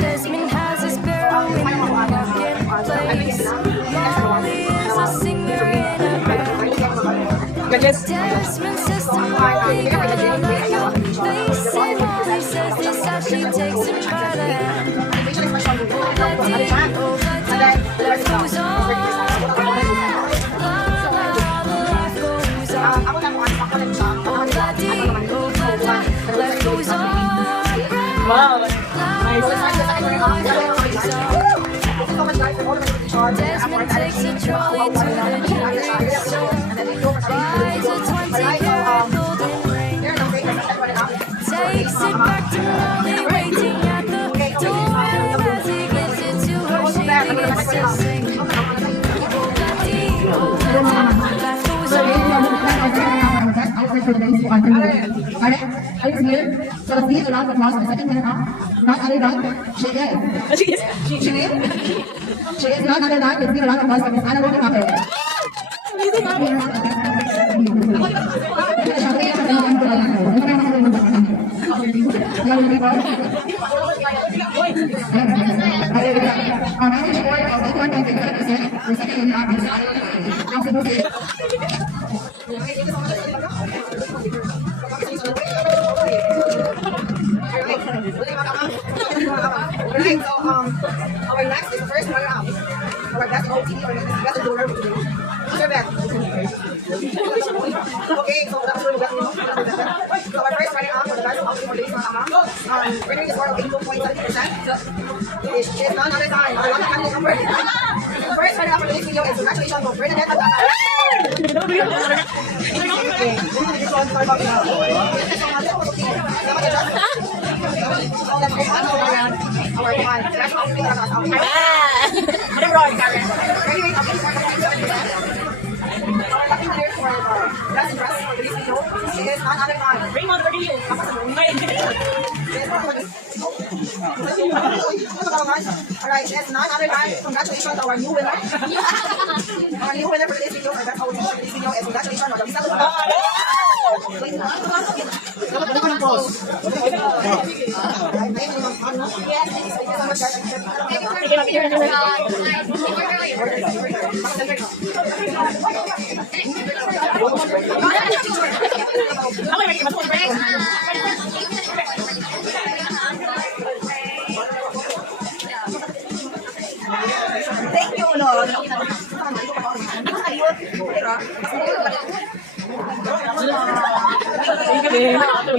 Desmond has his barrel in the marketplace. Molly is a singer in a band. Desmond says to Molly, girl, I love your face. And Molly says this as she takes him by the hand. Life goes on. Life goes on. Wow. Desmond takes a trolley to the jewelry store, buys a 20-carat golden ring, takes it back to Molly waiting at the door, and as he gives it to her, she begins to sing. Life goes Are you clear? So please a round of applause for the second winner of not other than she is. She is not other than, let's give a round of applause for Miss Anna Rogan. Our average score of 81.57% for second winner of Miss Anna Rogan. Alright, so our next is first runner up. Our best OT or best donor today. Who's your best? Okay, so that's really best. So our first runner up for the best OT for this round, we're doing the score of 82.7%. It's none other than our lucky candidate number. The first runner up for this video is congratulations to Bernadette and okay, this one start off now. Let's go on around our one. That's all we got out. Anyway, lucky winner for the best dress for this video is none other than Raymond Verdillo. Alright, it's none other than congratulations to our new winner. Our new winner for this video, our best OT for this video is congratulations to Lisa. Thank you, Lord. Thank you.